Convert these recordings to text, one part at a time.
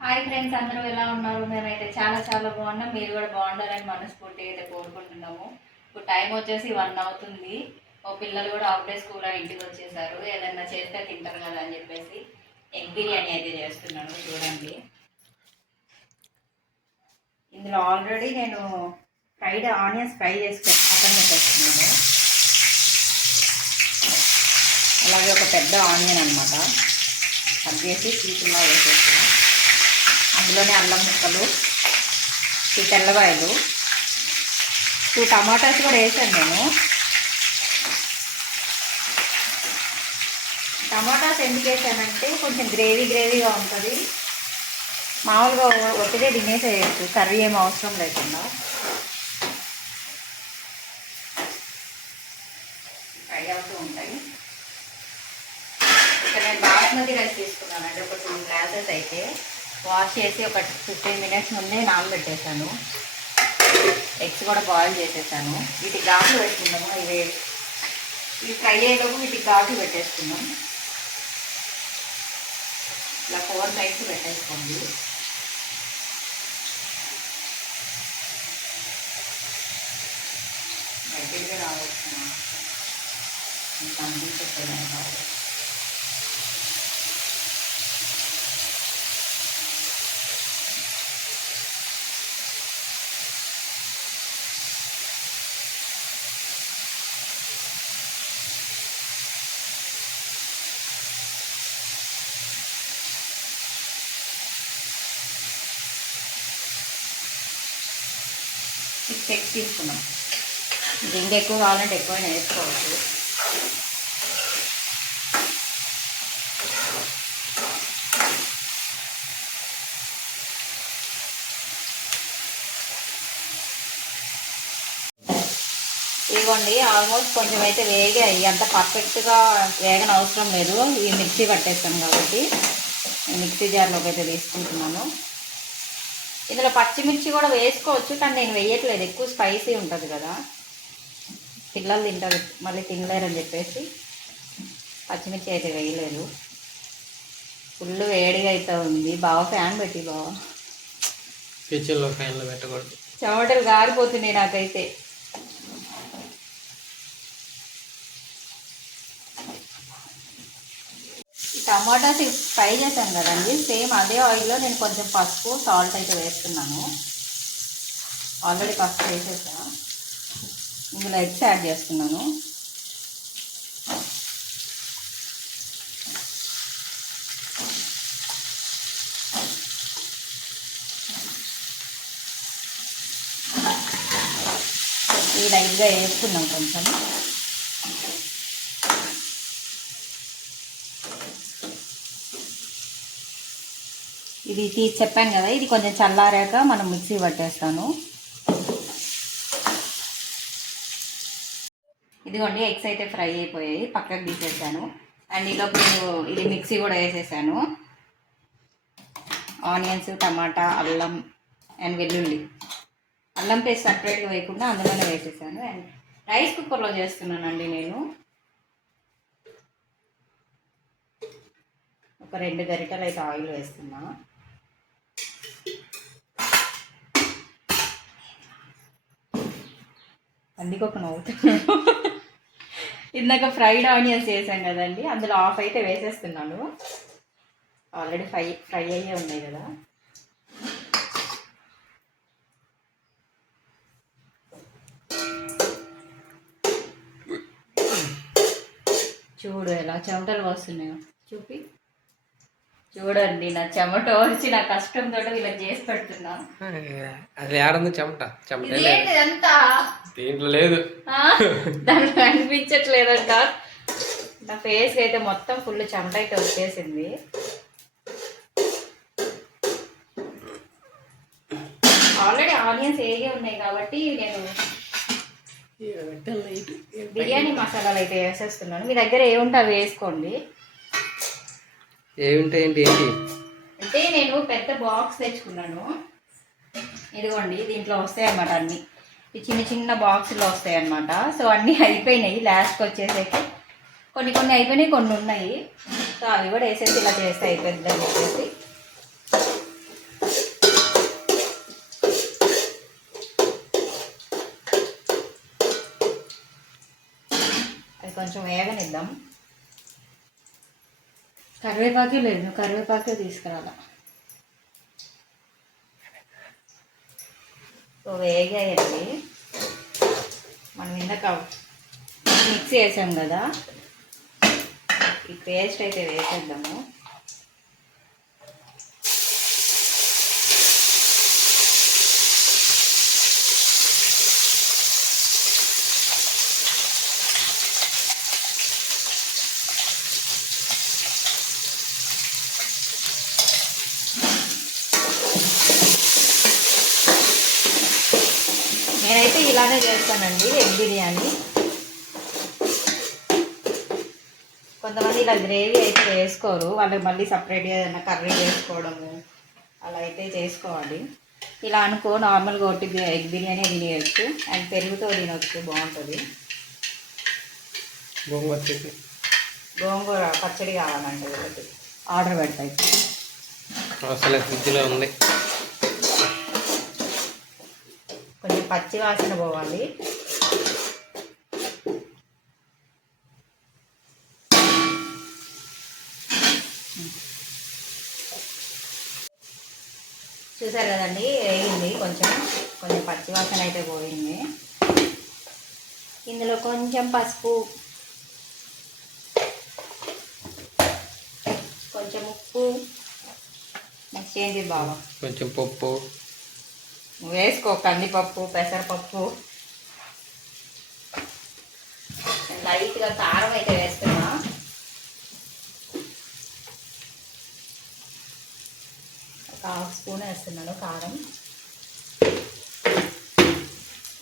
Hi friends, అందరూ ఎలా ఉన్నారు? మేమైతే చాలా చాలా బాగున్నాం. మీరు కూడా బాగుండాలని మనస్ఫూర్తిగా అయితే కోరుకుంటున్నాము. ఇప్పుడు టైం వచ్చేసి 1 అవుతుంది. ఓ పిల్లలు కూడా హాఫ్ డే స్కూల్ ఇంటికి వచ్చేసారు. ఏదన్నా చేస్తే తింటారు కదా అని చెప్పేసి ఎగ్ బిర్యానీ అయితే చేస్తున్నాను. చూడండి, ఇందులో ఆల్రెడీ నేను ఫ్రైడ్ ఆనియన్స్ ఫ్రై చేసి పక్కన పెట్టేస్తున్నాను. అలాగే ఒక పెద్ద ఆనియన్ అనమాట కట్ చేసి చీకులా వేసేసాను. అందులోనే అల్లం ముక్కలు, 2 తెల్లవాయలు, 2 టమాటాస్ కూడా వేసాను నేను. టమాటాస్ ఎందుకు వేసానంటే కొంచెం గ్రేవీగా ఉంటుంది. మామూలుగా ఒట్టిదే తినేసేయచ్చు, కర్రీ ఏం అవసరం లేకుండా. ఫ్రై అవుతూ ఉంటాయి. ఇక్కడ నేను బాస్మతి రైస్ తీసుకున్నానండి. ఒక 2 గ్లాసెస్ అయితే వాష్ చేసి ఒక 15 మినిట్స్ ముందే నానబెట్టేసాను. ఎగ్స్ కూడా బాయిల్ చేసేసాను. వీటికి ఘాట్లు పెట్టుకున్నాము. ఇవి ఫ్రై అయ్యేలోపు వీటికి ఘాట్లు పెట్టేసుకున్నాం. ఇలా 4 సైడ్స్ పెట్టేసుకోండి. దగ్గరగా రావచ్చు, కనిపించట్లేదు కావాలి. ఎగ్స్ తీసుకున్నాం. ఇది ఇంకా ఎక్కువ కావాలంటే ఎక్కువైనా వేసుకోవచ్చు. ఇదిగోండి, ఆల్మోస్ట్ కొంచెం అయితే వేగాయి. అంత పర్ఫెక్ట్గా వేగన అవసరం లేదు. ఈ మిక్సీ పట్టేస్తాను కాబట్టి మిక్సీ జార్లోకి అయితే తీసుకుంటున్నాను. ఇందులో పచ్చిమిర్చి కూడా వేసుకోవచ్చు, కానీ నేను వేయట్లేదు. ఎక్కువ స్పైసీ ఉంటుంది కదా, పిల్లలు తింటారు, మళ్ళీ తినలేరని చెప్పేసి పచ్చిమిర్చి అయితే వేయలేదు. ఫుల్ వేడిగా అయితే ఉంది. బాగా ఫ్యాన్ పెట్టి బాగా కిచెన్లో ఫ్యాన్లో పెట్టకూడదు, చెమటలు గారిపోతున్నాయి నాకైతే. టమాటాస్ ఫ్రై చేశాను కదండి, సేమ్ అదే ఆయిల్లో నేను కొంచెం పసుపు, సాల్ట్ అయితే వేస్తున్నాను. ఆల్రెడీ పసుపు వేసేసాను. ఇందులో ఎగ్స్ యాడ్ చేస్తున్నాను. ఈ లైట్గా వేసుకున్నాం కొంచెం. ఇది తీసి చెప్పాను కదా, ఇది కొంచెం చల్లారాక మనం మిక్సీ పట్టేస్తాను. ఇదిగోండి, ఎగ్స్ అయితే ఫ్రై అయిపోయాయి, పక్కకు తీసేసాను. అండ్ ఈలోపు ఇది మిక్సీ కూడా వేసేసాను. ఆనియన్స్, టమాటా, అల్లం అండ్ వెల్లుల్లి. అల్లం పేస్ట్ సపరేట్గా వేయకుండా అందులోనే వేసేసాను. అండ్ రైస్ కుక్కర్లో చేస్తున్నానండి నేను. ఒక 2 గరిటెలు అయితే ఆయిల్ వేస్తున్నా. అందుకే ఒక నవ్వుతున్నాను. ఇందాక ఫ్రైడ్ ఆనియన్స్ వేసాం కదండి, అందులో హాఫ్ అయితే వేసేస్తున్నాను. ఆల్రెడీ ఫ్రై అయ్యే ఉన్నాయి కదా. చూడు ఎలా చెమటలు వస్తున్నాయో, చూడండి నా చెమట వచ్చి నా కష్టంతో ఇలా చేసి పెడుతున్నా. అది ఏడుంది చెమట? చెమట అంతా దీంట్లో లేదు, దానికి అనిపించట్లేదంట. నా ఫేస్కి అయితే మొత్తం ఫుల్ చెమట అయితే వచ్చేసింది. ఆల్రెడీ ఆనియన్స్ వేగే ఉన్నాయి కాబట్టి నేను బిర్యానీ మసాలాలు అయితే వేసేస్తున్నాను. మీ దగ్గర ఏముంటే అవి వేసుకోండి. ఏముంటాయండి? ఏంటి అంటే నేను పెద్ద బాక్స్ తెచ్చుకున్నాను. ఇదిగోండి, దీంట్లో వస్తాయి అన్నమాట అన్నీ. ఈ చిన్న చిన్న బాక్సులో వస్తాయి అన్నమాట. సో అన్నీ అయిపోయినాయి. లాస్ట్కి వచ్చేసరికి కొన్ని అయిపోయినాయి, కొన్ని ఉన్నాయి. సో అవి కూడా వేసేసి ఇలా చేస్తే అయిపోద్ది అని చెప్పేసి అది కొంచెం వేగనిద్దాం. కరివేపాకే లేదు, కరివేపాకే తీసుకురాలా. సో వేగాయండి. మనం ఇందాక మిక్సీ వేసాం కదా, ఈ పేస్ట్ అయితే వేసేద్దాము. నేనైతే ఇలానే చేస్తానండి ఎగ్ బిర్యానీ. కొంతమంది ఇలా గ్రేవీ అయితే వేసుకోరు, వాళ్ళకి మళ్ళీ సపరేట్గా ఏదైనా కర్రీ చేసుకోవడము అలా అయితే చేసుకోవాలి. ఇలా అనుకో నార్మల్గా ఒకటి ఎగ్ బిర్యానీ తినేయచ్చు, అండ్ పెరుగుతో తినవచ్చు, బాగుంటుంది. గోంగూర పచ్చడి కావాలంటే ఒకటి ఆర్డర్ పెడతాయి. అసలు ఫ్రిడ్జ్లో ఉంది. కొంచెం పచ్చి వాసన పోవాలి. చూసారు కదండి, వేగింది. కొంచెం పచ్చి వాసన అయితే పోయింది. ఇందులో కొంచెం పసుపు, కొంచెం ఉప్పు, నెక్స్ట్ ఏంటి బాగా కొంచెం పప్పు వేసుకో, కందిపప్పు, పెసరపప్పు, లైట్గా కారం అయితే వేస్తున్నా. ఒక 1/2 స్పూన్ వేస్తున్నాను కారం,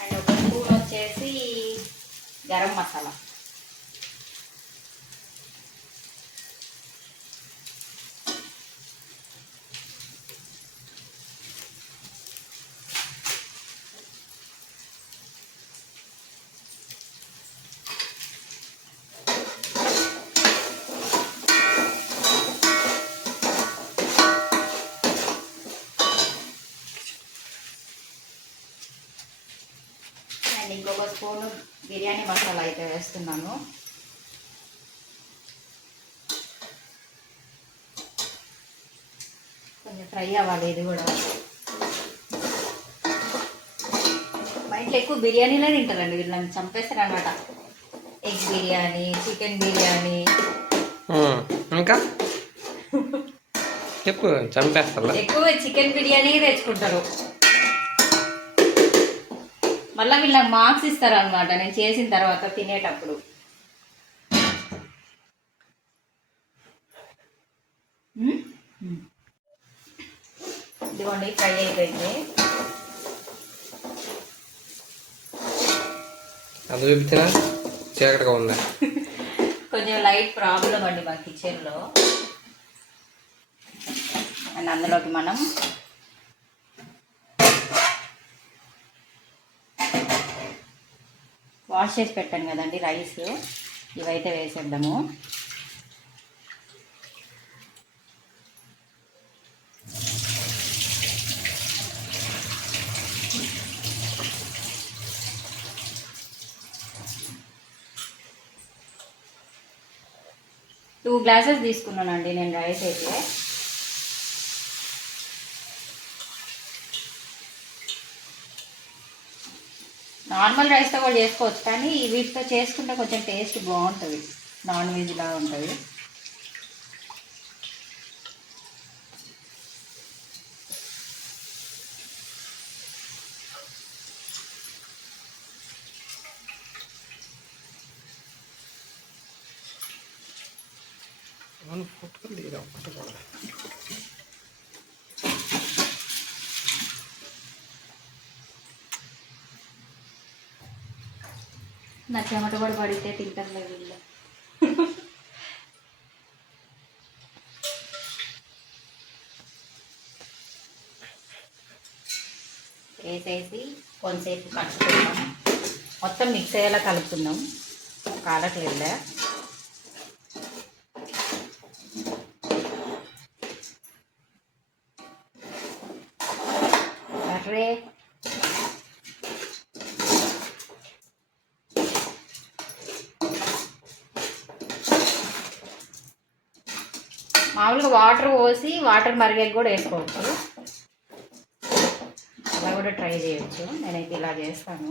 అండ్ 1 స్పూన్ వచ్చేసి గరం మసాలా. ఇంకొక స్పూను బిర్యానీ మసాలా అయితే వేస్తున్నాను. కొంచెం ఫ్రై అవ్వాలి ఇది కూడా. మా ఇంట్లో ఎక్కువ బిర్యానీలే తింటారండి, వీళ్ళు నన్ను చంపేస్తారు అనమాట. ఎగ్ బిర్యానీ, చికెన్ బిర్యానీ, ఇంకా చెప్పు. చంపేస్తా. ఎక్కువ చికెన్ బిర్యానీ తెచ్చుకుంటారు. మళ్ళీ వీళ్ళకి మార్క్స్ ఇస్తారు అనమాట నేను చేసిన తర్వాత తినేటప్పుడు. ఇదిగోండి ఫ్రై అయిపోయింది. అది చూపించినా చీకటిగా ఉందా? కొంచెం లైట్ ప్రాబ్లం అండి మా కిచెన్లో. అండ్ అందులోకి మనం వాష్ చేసి పెట్టాను కదండి రైస్, ఇవైతే వేసేద్దాము. టూ గ్లాసెస్ తీసుకున్నానండి నేను రైస్ అయితే. నార్మల్ రైస్తో కూడా చేసుకోవచ్చు, కానీ వీటితో చేసుకుంటే కొంచెం టేస్ట్ బాగుంటుంది, నాన్ వెజ్ లాగా ఉంటుంది. నా చెమట కూడా పడితే తింటారులే వీళ్ళు. వేసేసి కొంతసేపు కలుపుకుందాం. మొత్తం మిక్స్ అయ్యేలా కలుపుకుందాం, కాలట్లేదులే. మామూలుగా వాటర్ పోసి వాటర్ మరిగాక కూడా వేసుకోవచ్చు, అలా కూడా ట్రై చేయొచ్చు. నేనైతే ఇలా చేస్తాను.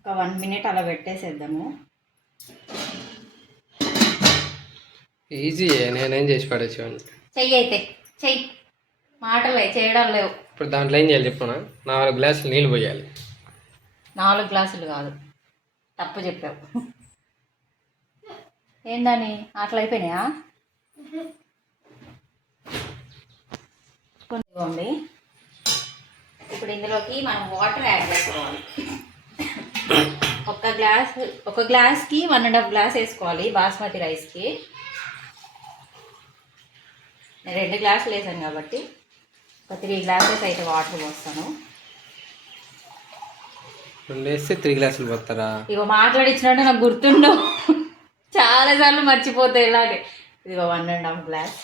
ఒక 1 minute అలా పెట్టేసేద్దాము. ఈజీ, నేనేం చేసి పడేసేవాడిని. చెయ్యి అయితే చెయ్యి, మాటలే చేయడం లేవు. ఇప్పుడు దాంట్లో ఏం చేయాలి చెప్పనా? 4 గ్లాసులు నీళ్ళు పోయాలి. 4 గ్లాసులు కాదు, తప్పు చెప్పావు. ఏందని అట్లా అయిపోయినాయా? ఇదిగోండి, ఇప్పుడు ఇందులోకి మనం వాటర్ యాడ్ చేసుకోవాలి. ఒక గ్లాస్కి 1.5 గ్లాస్ వేసుకోవాలి బాస్మతి రైస్కి. నేను 2 గ్లాసులు వేసాను కాబట్టి ఒక 3 గ్లాసెస్ అయితే వాటర్ పోస్తాను. 2 వేస్తే 3 గ్లాసులు పోతారా? ఇగో మాట్లాడించినట్టు నాకు గుర్తుండవు, చాలాసార్లు మర్చిపోతాయి ఇలాగే. ఇదిగో 1.5 గ్లాస్,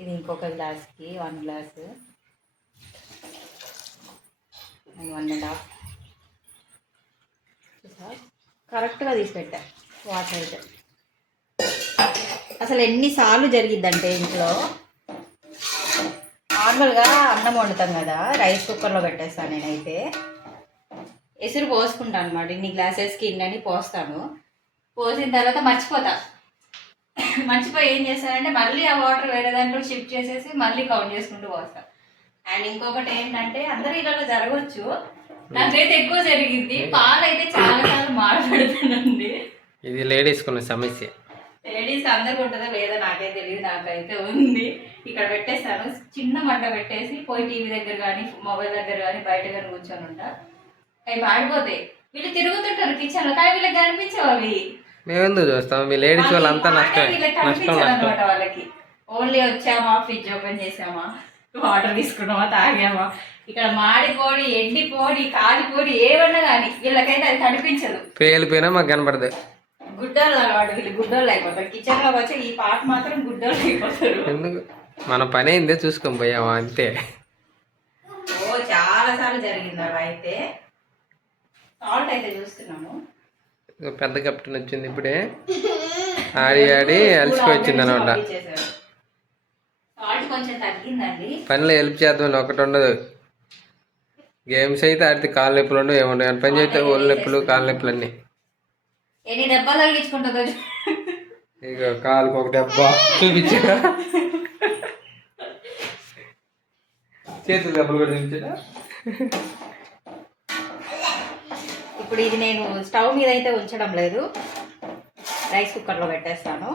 ఇది ఇంకొక గ్లాస్కి 1 గ్లాసు, 1.5. కరెక్ట్గా తీసి పెట్టా వాటర్ అయితే. అసలు ఎన్నిసార్లు జరిగిద్దంటే ఇంట్లో నార్మల్గా అన్నం వండుతాం కదా, రైస్ కుక్కర్లో పెట్టేస్తాను నేనైతే. ఎసురు పోసుకుంటాను అనమాట, ఇన్ని గ్లాసెస్కి ఇన్నని పోస్తాను. పోసిన తర్వాత మర్చిపోయి ఏం చేస్తానంటే మళ్ళీ ఆ వాటర్ వేరే దాంట్లో షిఫ్ట్ చేసేసి మళ్ళీ కౌంట్ చేసుకుంటూ పోస్తాను. అండ్ ఇంకొకటి ఏంటంటే అందరూ ఇలా జరగవచ్చు, నాకైతే ఎక్కువ జరిగింది. పాలు అయితే చాలా సార్లు మాట్లాడుతానండి. ఇది లేడీస్ కొన్న సమస్య. లేడీస్ అందరికి ఉంటుందో లేదో నాకైతే తెలియదు, నాకైతే ఉంది. ఇక్కడ పెట్టేస్తాను, చిన్న మంట పెట్టేసి పోయి టీవీ దగ్గర కానీ మొబైల్ దగ్గర కానీ బయట కానీ కూర్చొని ఉంటా. అవి మాడిపోతాయి. వీళ్ళు తిరుగుతుంటారు కిచెన్లో, కానీ వీళ్ళకి కనిపించవు అవి. మేమెందుకు చూస్తాం? మీ లేడీస్ వాళ్ళంతా వీళ్ళకి కనిపించదు అనమాట. వాళ్ళకి ఓన్లీ వచ్చామా, ఫ్రిడ్జ్ ఓపెన్ చేసామా, వాటర్ తీసుకున్నామా, తాగామా. ఇక్కడ మాడిపోడి, ఎండిపోడి, కాలిపోడి ఏమన్నా కానీ వీళ్ళకైతే అది కనిపించదు. పేలిపోయినా మాకు కనపడదు. గుడ్డోళ్ళు అలవాటు, వీళ్ళు గుడ్డోళ్ళు అయిపోతారు. కిచెన్లోకి వచ్చి ఈ పాట మాత్రం గుడ్డోళ్ళు అయిపోతారు. ఎందుకు? మన పని అయిందే చూసుకొని పోయామా అంతే. ఓ చాలా సార్లు జరిగింది అలా అయితే. సాల్ట్ అయితే చూస్తున్నాము, పెద్ద కెప్టెన్ వచ్చింది ఇప్పుడే, ఆడి అలసిపోయి వచ్చింది అనమాట. సాల్ట్ కొంచెం తగ్గిందండి. పనిలో హెల్ప్ చేద్దామని ఒకటి ఉండదు. గేమ్స్ అయితే ఆడితే కాళ్ళ నొప్పులు ఉండవు, ఏముండవు. పని చేస్తే ఒళ్ళు నొప్పులు, కాళ్ళ నొప్పులు అన్నీ. ఎన్ని దెబ్బలు తగిలించుకుంటుందో ఇక కాలుకి ఒక దెబ్బ చూపించా, చేతులు దెబ్బలు కూడా చూపించా. ఇప్పుడు ఇది నేను స్టవ్ మీద అయితే ఉంచడం లేదు, రైస్ కుక్కర్లో పెట్టేస్తాను.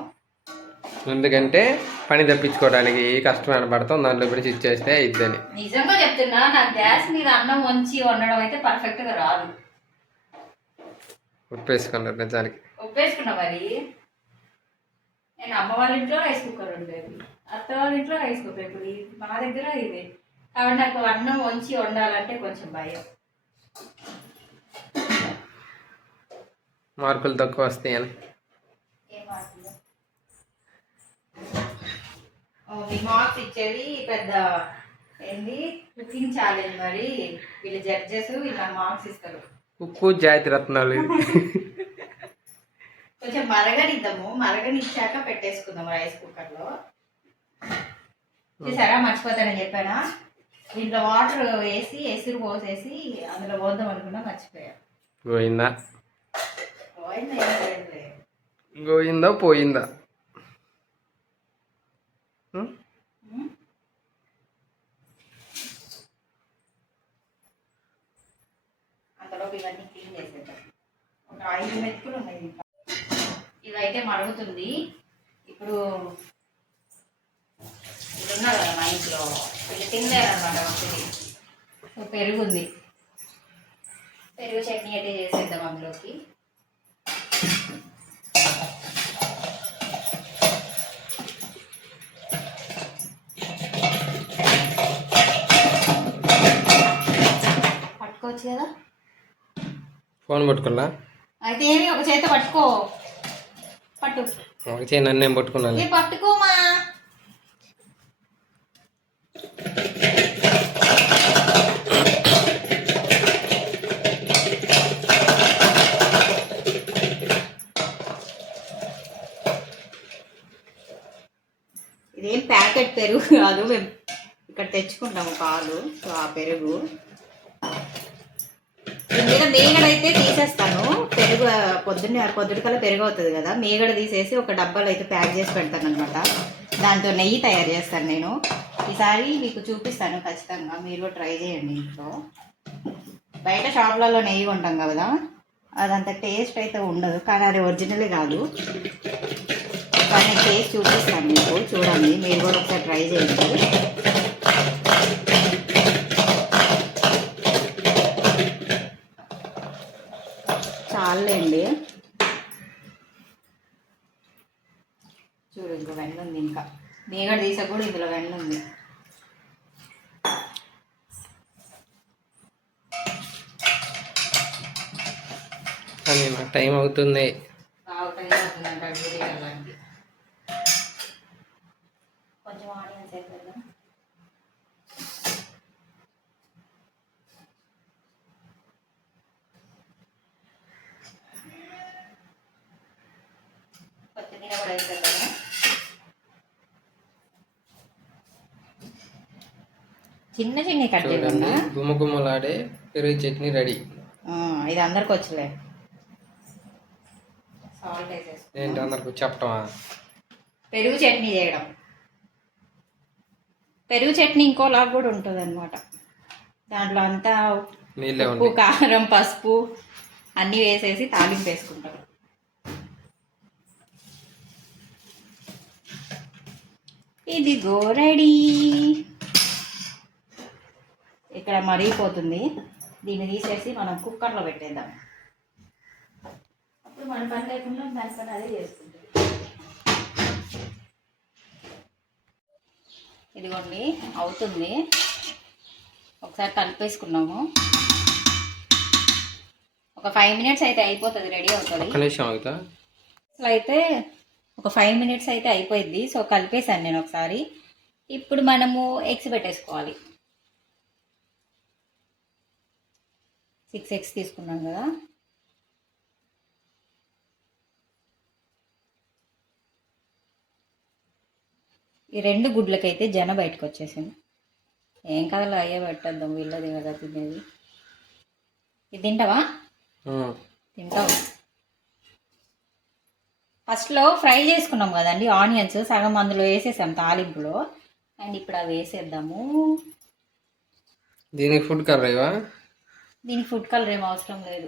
ఎందుకంటే పని తప్పించుకోవడానికి కష్టమైన పడతాం, దాంట్లో పెట్టి ఇచ్చేస్తే అయిద్దని. నిజంగా చెప్తున్నా, నాకు గ్యాస్ మీద అన్నం వంచి వండడం అయితే పర్ఫెక్ట్గా రాదు. ఉప్పేసుకున్నారు నిజానికి. ఉప్పేసుకున్నా మరి. నేను అమ్మ వాళ్ళ ఇంట్లో రైస్ కుక్కర్ ఉండేది, అత్త వాళ్ళ ఇంట్లో రైస్ కుక్కర్, ఇప్పుడు మా దగ్గర ఇది. కాబట్టి నాకు అన్నం వంచి వండాలంటే కొంచెం భయం. మార్కులు తక్కువ వస్తాయని. ఏం మార్కులు? మీ మార్క్స్ ఇచ్చేది పెద్ద ఏంది కుకింగ్ ఛాలెంజ్, మరి వీళ్ళు జడ్జెస్ ఇలా మార్క్స్ ఇస్తారు. ఉప్పు జాతి రత్నాలు. కొంచెం మరగనిద్దాము, మరగనిచ్చాక పెట్టేసుకుందాం రైస్ కుక్కర్లో. చూసారా, మర్చిపోతానని చెప్పానా? దీంట్లో వాటర్ వేసి ఎసురు పోసేసి అందులో పోద్దాం అనుకున్నా, మర్చిపోయా. గోయిందా పోయిందా? గోయిందా పోయిందా? అంతలోపు ఇవన్నీ క్లీన్ చేసేద్దాం. ఒక 5 మెతుకులు ఉన్నాయి ఇంకా. ఇదైతే మరుగుతుంది. ఇప్పుడు ఇది ఉన్నారు కదా మా ఇంట్లో, వీళ్ళు తినలేరన్నమాట. ఒకటి పెరుగు ఉంది, పెరుగు చట్నీ అయితే చేసేద్దాం అందులోకి. పట్టుకోవచ్చు కదా, ఫోన్ పట్టుకున్నా అయితే ఏమి ఒక చేత పట్టుకో, పట్టు. ఒక చేయి నన్నేం పట్టుకున్నాను. పట్టుకోమా. పెరుగు కాదు, మేము ఇక్కడ తెచ్చుకుంటాము పాలు. సో ఆ పెరుగు దీని మీద మీగడైతే తీసేస్తాను. పెరుగు పొద్దుటికల్లా పెరుగు అవుతుంది కదా, మీగడ తీసేసి ఒక డబ్బాలో అయితే ప్యాక్ చేసి పెడతాను అనమాట. దాంతో నెయ్యి తయారు చేస్తాను నేను. ఈసారి మీకు చూపిస్తాను ఖచ్చితంగా, మీరు కూడా ట్రై చేయండి ఇంట్లో. బయట షాపులలో నెయ్యి కొంటాం కదా, అదంత టేస్ట్ అయితే ఉండదు, కానీ అది ఒరిజినలే కాదు. కానీ టేస్ట్ చూపిస్తాను మీకు, చూడండి, మీరు కూడా ఒకసారి ట్రై చేయండి. చాలండి, చూడు ఇంకో వెన్న ఉంది, ఇంకా మీగడ తీసా కూడా ఇందులో వెన్న ఉంది. కానీ నాకు టైం అవుతుంది. కొంచెం ఆనియన్స్ వేద్దాం. కొత్తిమీర కూడా వేసేద్దాము. చిన్న చిన్న కట్ చేయకుండా గుమ్మగుమ్మలాడే పెరుగు చట్నీ రెడీ. ఇది అందరికి వచ్చలే. సాల్ట్ వేసేసుకో. ఏంటి అందరికి చెప్పటమా? పెరుగు చట్నీ చేయడం. పెరుగు చట్నీ ఇంకోలాగా కూడా ఉంటుంది అనమాట. దాంట్లో అంతా ఉప్పు, కారం, పసుపు అన్నీ వేసేసి తాలింపు వేసుకుంటారు. ఇదిగో రెడీ. ఇక్కడ మరిగిపోతుంది, దీన్ని తీసేసి మనం కుక్కర్లో పెట్టేద్దాం. అప్పుడు మన పని లేకుండా దానిపైన అదే చేసుకుంటాం. ఇదిగోండి అవుతుంది, ఒకసారి కలిపేసుకున్నాము. ఒక 5 minutes అయితే అయిపోతుంది, రెడీ అవుతుంది. అసలు అయితే ఒక 5 minutes అయితే అయిపోయింది. సో కలిపేసాను నేను ఒకసారి. ఇప్పుడు మనము ఎగ్స్ పెట్టేసుకోవాలి. 6 eggs తీసుకున్నాం కదా, ఈ 2 గుడ్లకైతే జన బయటకు వచ్చేసింది. ఏం కదలో అయ్యే పెట్టేద్దాం, వీళ్ళది కదా తినేది. ఇది తింటావా? తింటావు. ఫస్ట్లో ఫ్రై చేసుకున్నాం కదండి ఆనియన్స్, సగం అందులో వేసేసాం తాలింపులో. అండ్ ఇప్పుడు అవి వేసేద్దాము. దీనికి ఫుడ్ కలర్ ఇవా? దీనికి ఫుడ్ కలర్ ఏం అవసరం లేదు.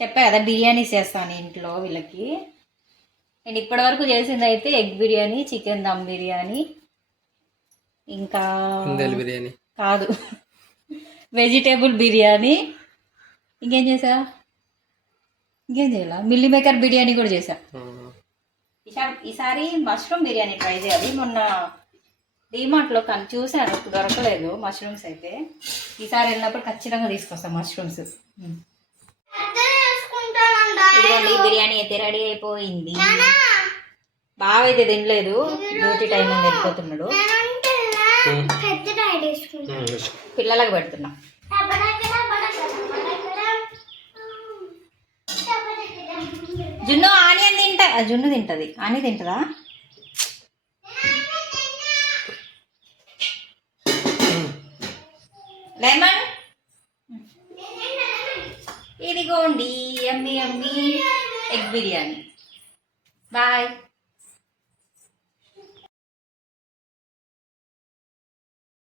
చెప్పా కదా బిర్యానీ చేస్తాను ఇంట్లో వీళ్ళకి. నేను ఇప్పటివరకు చేసింది అయితే ఎగ్ బిర్యానీ, చికెన్ దమ్ బిర్యానీ, ఇంకా బిర్యానీ కాదు వెజిటేబుల్ బిర్యానీ. ఇంకేం చేసా? ఇంకేం చేయాల? మిల్లీ మేకర్ బిర్యానీ కూడా చేసా. ఈసారి మష్రూమ్ బిర్యానీ ట్రై చేయాలి. మొన్న డీమార్ట్లో కానీ చూసాను, దొరకలేదు మష్రూమ్స్ అయితే. ఈసారి వెళ్ళినప్పుడు ఖచ్చితంగా తీసుకొస్తాం మష్రూమ్స్. ఇదిగోండి బిర్యానీ అయితే రెడీ అయిపోయింది. బాగా అయితే తినలేదు, డ్యూటీ టైం అని వెళ్ళిపోతున్నాడు. పిల్లలకు పెడుతున్నా. జున్ను ఆనియన్ తింటా, జున్ను తింటది. ఆని తింటదా? లెమన్. ఇదిగోండి యమ్మీ యమ్మీ ఎగ్ బిర్యానీ. బాయ్.